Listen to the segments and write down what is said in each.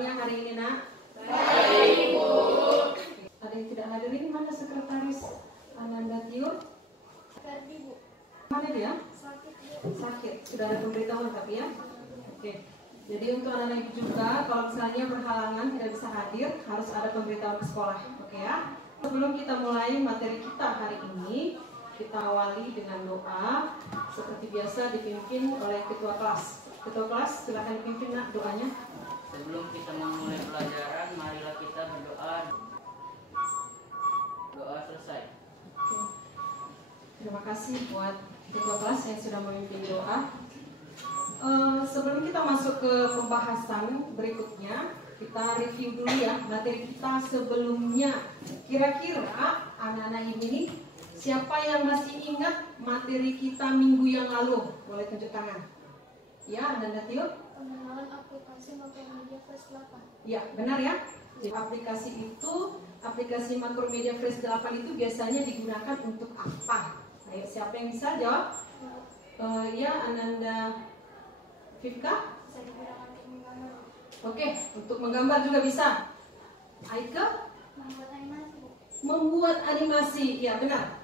kabarnya hari ini, Nak? Baik, Bu. Ada yang tidak hadir ini, mana sekretaris Ananda Tio? Ferdi, Bu. Mana dia? Sakit, Bu. Sakit. Sudah ada pemberitahuan tapi ya? Oke. Jadi untuk anak-anak ibu juga, kalau misalnya berhalangan tidak bisa hadir, harus ada pemberitahuan ke sekolah. Oke ya? Sebelum kita mulai materi kita hari ini, kita awali dengan doa. Seperti biasa dipimpin oleh ketua kelas. Ketua kelas, silakan dipimpin, Nak, doanya. Sebelum kita memulai pelajaran, marilah kita berdoa. Doa selesai. Oke. Terima kasih buat ketua kelas yang sudah memimpin doa. Sebelum kita masuk ke pembahasan berikutnya, kita review dulu ya materi kita sebelumnya. Kira-kira anak-anak ini siapa yang masih ingat materi kita minggu yang lalu? Boleh tunjuk tangan. Ya, Ananda Tio? Pengenalan aplikasi Makromedia Flash 8. Ya, benar ya. Jadi aplikasi Makromedia Flash 8 itu biasanya digunakan untuk apa? Ayo, siapa yang bisa jawab? Ya, Ananda Vivka? Bisa digunakan untuk menggambar. Oke, untuk menggambar juga bisa. Aika? Membuat animasi, Bu. Membuat animasi, ya benar.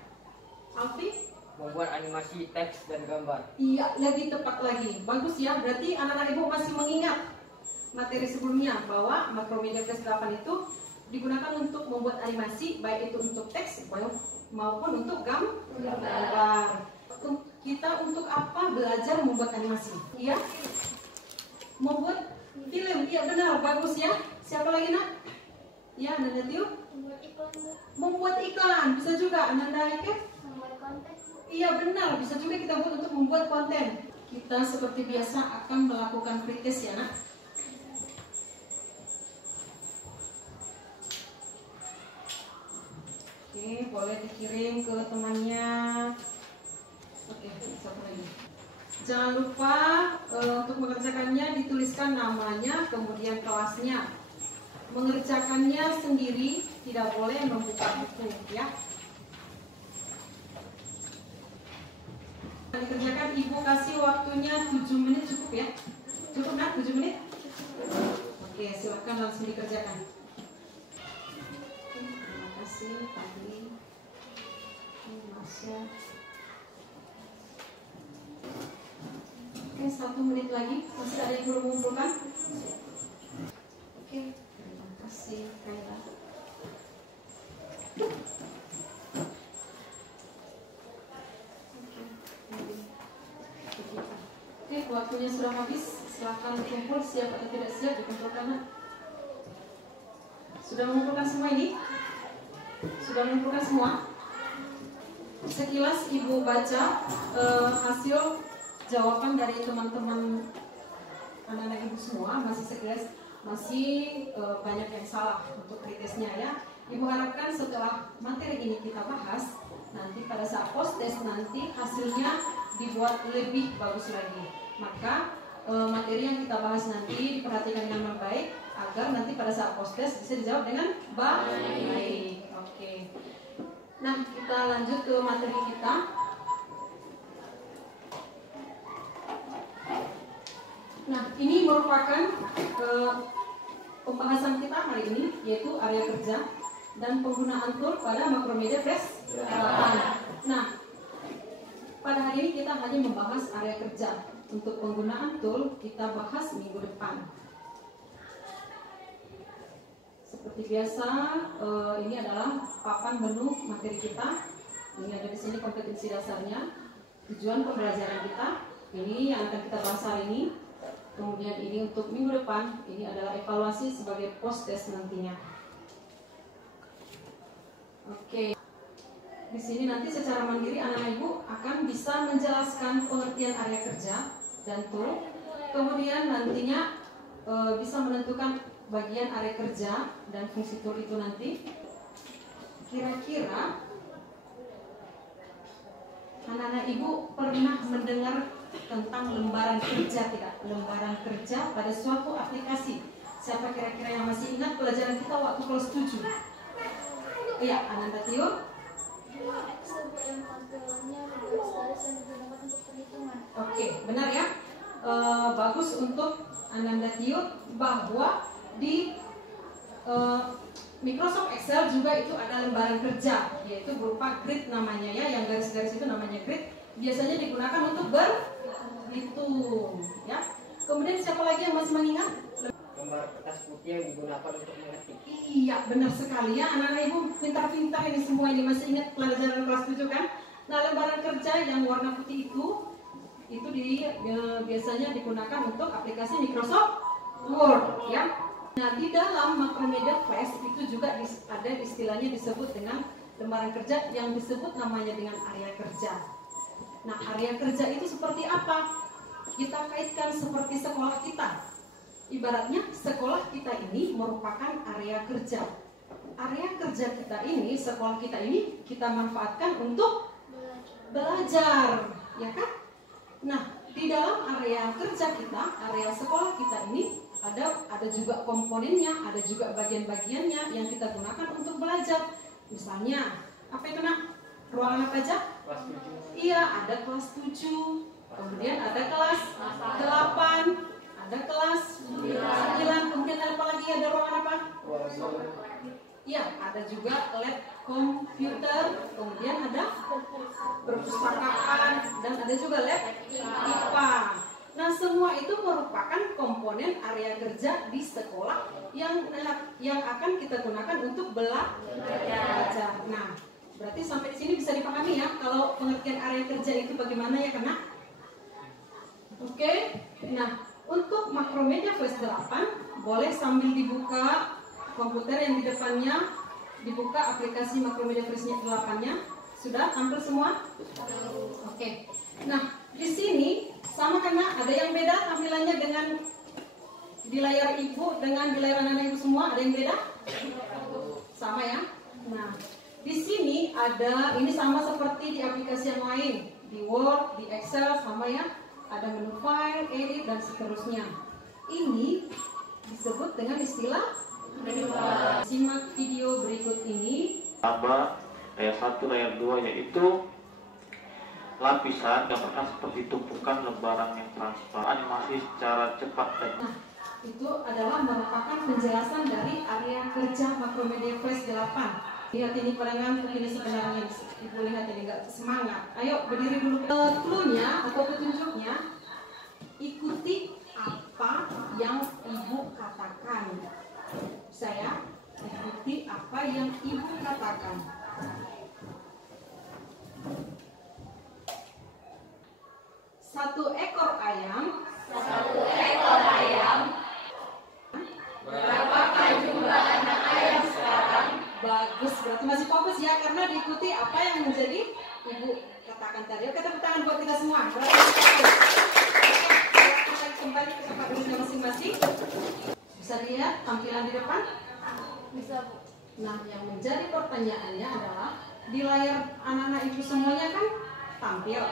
Alfi? Membuat animasi teks dan gambar. Iya, lebih tepat lagi. Bagus ya, berarti anak-anak ibu masih mengingat materi sebelumnya bahwa Makromedia Flash 8 itu digunakan untuk membuat animasi, baik itu untuk teks maupun untuk gambar. Kita untuk apa belajar membuat animasi? Iya? Membuat film, iya benar, bagus ya. Siapa lagi, Nak? Ya, Ananda Tio? Membuat iklan, Bu. Membuat iklan, bisa juga. Ananda Ike? Membuat konten, Bu. Iya benar, bisa juga kita buat untuk membuat konten. Kita seperti biasa akan melakukan pretest ya, Nak. Oke, boleh dikirim ke temannya. Oke, satu lagi. Jangan lupa untuk mengerjakannya dituliskan namanya, kemudian kelasnya. Mengerjakannya sendiri, tidak boleh membuka buku ya. Dikerjakan, ibu kasih waktunya 7 menit cukup ya? Cukup, Nak? 7 menit? Oke, silakan langsung dikerjakan. Oke, terima kasih Fadli, Masya. Oke, 1 menit lagi. Masih ada yang belum mengumpulkan? Oke, terima kasih Kayla. Oke, waktunya sudah habis. Silahkan kumpul, siap atau tidak siap dikumpulkan, Nak. Sudah mengumpulkan semua ini? Sudah mengumpulkan semua? Sekilas ibu baca hasil jawaban dari teman-teman anak-anak ibu semua, masih sekilas masih banyak yang salah untuk pretestnya ya. Ibu harapkan setelah materi ini kita bahas, nanti pada saat post test nanti hasilnya dibuat lebih bagus lagi. Maka materi yang kita bahas nanti diperhatikan dengan baik agar nanti pada saat post test bisa dijawab dengan baik. Oke. Nah, kita lanjut ke materi kita. Nah, ini merupakan pembahasan kita hari ini, yaitu area kerja dan penggunaan tool pada Makromedia Flash 8. Nah, pada hari ini kita hanya membahas area kerja. Untuk penggunaan tool kita bahas minggu depan. Seperti biasa, ini adalah papan menu materi kita. Ini ada di sini kompetensi dasarnya, tujuan pembelajaran kita. Ini yang akan kita bahas hari ini. Kemudian ini untuk minggu depan, ini adalah evaluasi sebagai post test nantinya. Oke. Di sini nanti secara mandiri anak-anak ibu akan bisa menjelaskan pengertian area kerja dan tool. Kemudian nantinya bisa menentukan bagian area kerja dan fungsi tool itu nanti. Kira-kira anak-anak ibu pernah mendengar tentang lembaran kerja tidak? Lembaran kerja pada suatu aplikasi. Siapa kira-kira yang masih ingat pelajaran kita waktu kelas 7? Iya, Ananda Tio. Excel, Bu, yang tampilannya garis-garis yang digunakan untuk perhitungan. Oke, benar ya. Bagus untuk Ananda Tio bahwa di Microsoft Excel juga itu ada lembaran kerja, yaitu berupa grid namanya ya, yang garis-garis itu namanya grid, biasanya digunakan untuk berhitung ya. Kemudian siapa lagi yang masih mengingat? Lembar kertas putih yang digunakan untuk mengetik. Iya, benar sekali ya, anak-anak ibu pintar-pintar ini semua, ini masih ingat pelajaran kelas 7 kan? Nah, lembaran kerja yang warna putih itu biasanya digunakan untuk aplikasi Microsoft Word ya. Nah, di dalam Macromedia Flash itu juga ada istilahnya disebut dengan lembaran kerja yang disebut namanya dengan area kerja. Nah, area kerja itu seperti apa? Kita kaitkan seperti sekolah kita. Ibaratnya sekolah kita ini merupakan area kerja. Area kerja kita ini, sekolah kita ini kita manfaatkan untuk belajar, ya kan? Nah, di dalam area kerja kita, area sekolah kita ini ada juga komponennya, ada juga bagian-bagiannya yang kita gunakan untuk belajar. Misalnya, apa itu nak? Ruangan apa aja? Kelas 7. Iya, ada kelas 7, kemudian ada kelas 8, ada kelas 9, kemudian ada apa lagi? Ada ruangan apa? Iya, ada juga lab komputer, kemudian ada perpustakaan, dan ada juga lab IPA. Nah, semua itu merupakan komponen area kerja di sekolah yang akan kita gunakan untuk belajar. Nah, berarti sampai di sini bisa dipahami ya kalau pengertian area kerja itu bagaimana ya, kena? Oke. Nah, untuk Macromedia Flash 8 boleh sambil dibuka komputer yang di depannya, dibuka aplikasi Macromedia Flash 8-nya. Sudah tampil semua? Oke. Nah, di sini sama karena ada yang beda tampilannya dengan di layar ibu dengan di layar anak ibu semua, ada yang beda? Sama ya. Nah, di sini ada, ini sama seperti di aplikasi yang lain, di Word, di Excel sama ya. Ada menu file, edit dan seterusnya. Ini disebut dengan istilah menu file. Simak video berikut ini. Tambah layar 1, layar 2 yaitu lapisan yang pernah seperti tumpukan lembaran yang transparan, animasi secara cepat dan Itu adalah merupakan penjelasan dari area kerja Macromedia Flash 8. Lihat ini pada ngantuk ini sebenarnya, ibu lihat ini nggak semangat. Ayo berdiri dulu. Cluenya atau petunjuknya, ikuti apa yang ibu katakan. Saya ikuti apa yang ibu katakan. Satu ekor ayam. Berapakah jumlah anak ayam sekarang? Bagus, berarti masih fokus ya, karena diikuti apa yang menjadi ibu katakan tadi. Oke, tepuk tangan buat kita semua. Berarti kita kembali ke tempat duduknya masing-masing. Bisa dilihat tampilan di depan? Bisa, Bu. Nah, yang menjadi pertanyaannya adalah di layar anak-anak ibu semuanya kan tampil.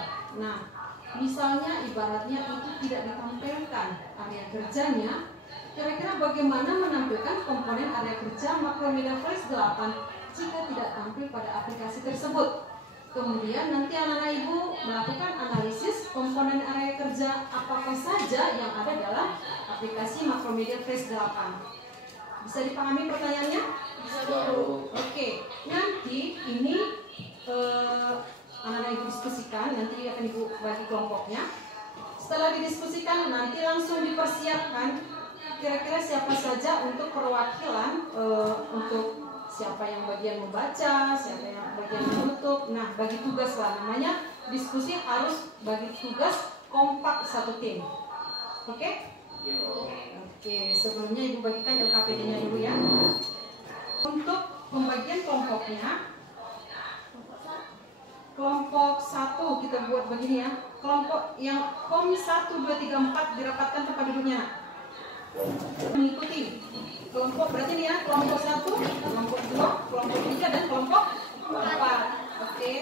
Nah, misalnya ibaratnya itu tidak ditampilkan area kerjanya, kira-kira bagaimana menampilkan komponen area kerja Macromedia Flash 8 jika tidak tampil pada aplikasi tersebut? Kemudian nanti anak-anak ibu melakukan analisis komponen area kerja apakah saja yang ada dalam aplikasi Macromedia Flash 8. Bisa dipahami pertanyaannya? Bisa, Bu. Oke, nanti ini anak-anak ibu diskusikan, nanti akan ibu bagi kelompoknya. Setelah didiskusikan, nanti langsung dipersiapkan kira-kira siapa saja untuk perwakilan, untuk siapa yang bagian membaca, siapa yang bagian menutup. Nah, bagi tugas lah, namanya diskusi harus bagi tugas kompak satu tim. Oke? Oke, sebelumnya ibu bagikan LKPD-nya dulu ya. Untuk pembagian kelompoknya, kelompok 1 kita buat begini ya. Kelompok yang kom 1, 2, 3, 4 dirapatkan tempat duduknya. Mengikuti kelompok, berarti ini ya, kelompok 1, kelompok 2, kelompok 3 dan kelompok 4. Oke.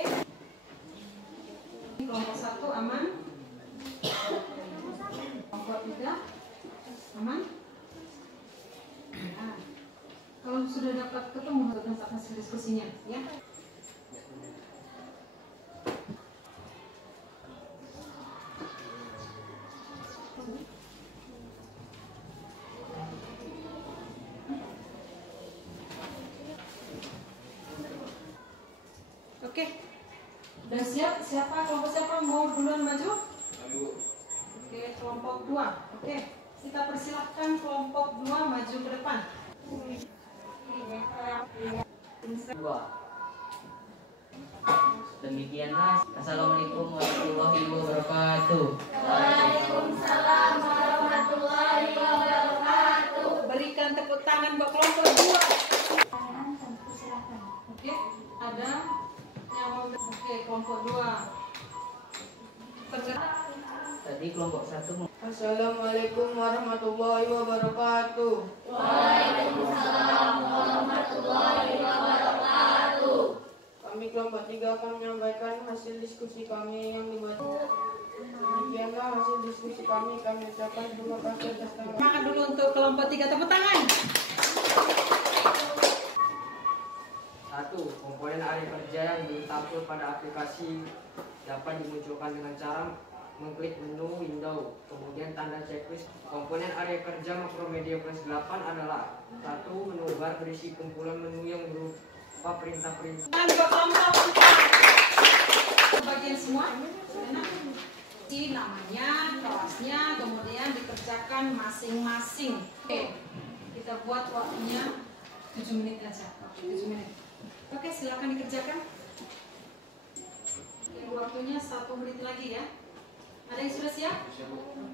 Kelompok 1 aman. Kelompok 3 aman. Nah, kalau sudah dapat ketemu tempat hasil diskusinya ya. Oke. Udah siap? Siapa? Kelompok siapa mau duluan maju? Oke, kelompok 2. Oke. Kita persilahkan kelompok 2 maju ke depan. Demikianlah. Assalamualaikum warahmatullahi wabarakatuh. Waalaikumsalam warahmatullahi wabarakatuh. Berikan tepuk tangan buat kelompok 2. Silakan. Oke, ada yang mau. Oke, kelompok 2. Tadi kelompok 1. Assalamualaikum warahmatullahi wabarakatuh. Waalaikumsalam warahmatullahi wabarakatuh. Kami kelompok 3 akan menyampaikan hasil diskusi kami yang dibuat. Demikianlah hasil diskusi kami ucapkan terima kasih atas nama. Semangat dulu untuk kelompok 3, tepuk tangan. 1. Komponen area kerja yang ditampil pada aplikasi dapat dimunculkan dengan cara mengklik menu window, kemudian tanda checklist. Komponen area kerja Makromedia Plus 8 adalah 1. Menu bar berisi kumpulan menu yang berupa perintah-perintah. Bagian semua, namanya, kelasnya, kemudian dikerjakan masing-masing. Oke, kita buat waktunya 7 menit aja. 7 menit. Oke, silakan dikerjakan. Waktunya 1 menit lagi ya. Ada yang sudah siap?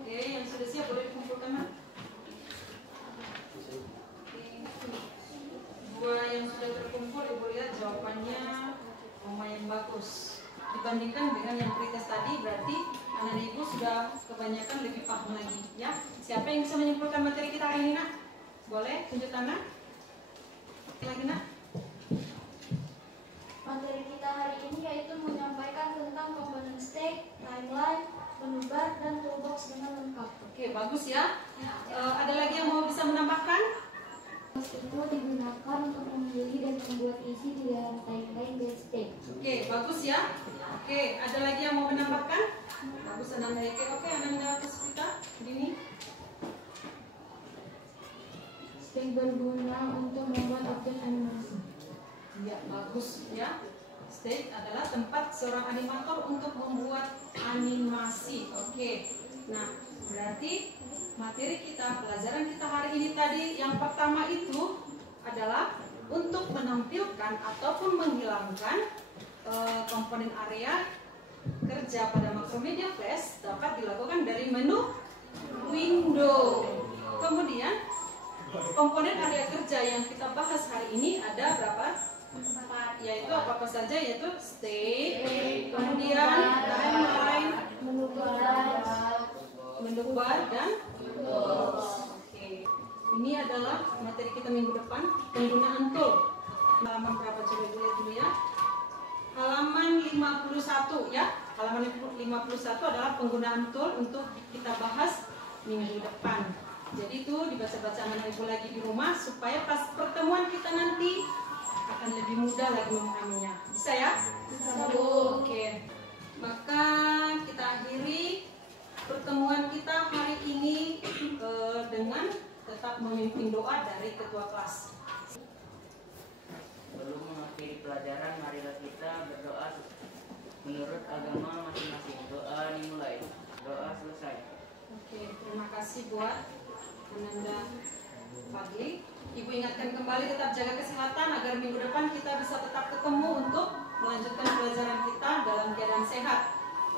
Oke, yang sudah siap boleh dikumpulkan, Mak. Dua yang sudah terkumpul, Ibu lihat jawabannya lumayan bagus. Dibandingkan dengan yang pretest tadi, berarti anak Ibu sudah kebanyakan lebih paham lagi. Ya, siapa yang bisa menyimpulkan materi kita hari ini, Nak? Boleh tunjuk tangan? Lagi, Nak? Materi kita hari ini yaitu menyampaikan tentang komponen stack, timeline, menu bar, dan toolbox dengan lengkap. Oke, bagus ya. Ada lagi yang mau bisa menambahkan? Itu digunakan untuk memilih dan membuat isi di dalam timeline dan stack. Oke, bagus ya. Oke, ada lagi yang mau menambahkan? Bagus, Ananda Eke. Oke, Ananda Puspita, Dini. Stack berguna untuk membuat objek animasi. Ya, bagus ya. Stage adalah tempat seorang animator untuk membuat animasi. Oke. Nah, berarti materi kita, pelajaran kita hari ini tadi yang pertama itu adalah untuk menampilkan ataupun menghilangkan komponen area kerja pada Makromedia Flash dapat dilakukan dari menu window. Kemudian komponen area kerja yang kita bahas hari ini ada berapa? Yaitu apa saja, yaitu state, kemudian timeline, menu bar, dan oke. Ini adalah materi kita minggu depan, penggunaan tool. Halaman berapa, coba lihat dulu ya. Halaman 51 ya. Halaman 51 adalah penggunaan tool untuk kita bahas minggu depan. Jadi itu dibaca-baca sama Ibu lagi di rumah supaya pas pertemuan kita nanti akan lebih mudah lagi memahaminya. Bisa ya? Bisa, Bu. Oke. Maka kita akhiri pertemuan kita hari ini dengan tetap memimpin doa dari ketua kelas. Sebelum mengakhiri pelajaran, marilah kita berdoa menurut agama masing-masing. Doa dimulai. Doa selesai. Oke, terima kasih buat Ananda Fadli. Ibu ingatkan kembali tetap jaga kesehatan agar minggu depan kita bisa tetap ketemu untuk melanjutkan pelajaran kita dalam keadaan sehat.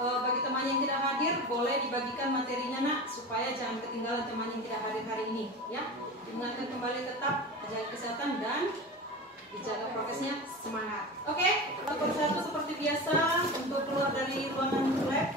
Bagi teman yang tidak hadir, boleh dibagikan materinya, Nak, supaya jangan ketinggalan teman yang tidak hadir hari ini. Ya, ingatkan kembali tetap jaga kesehatan dan dijaga prokesnya, semangat. Oke, lapor 1 seperti biasa untuk keluar dari ruangan lab.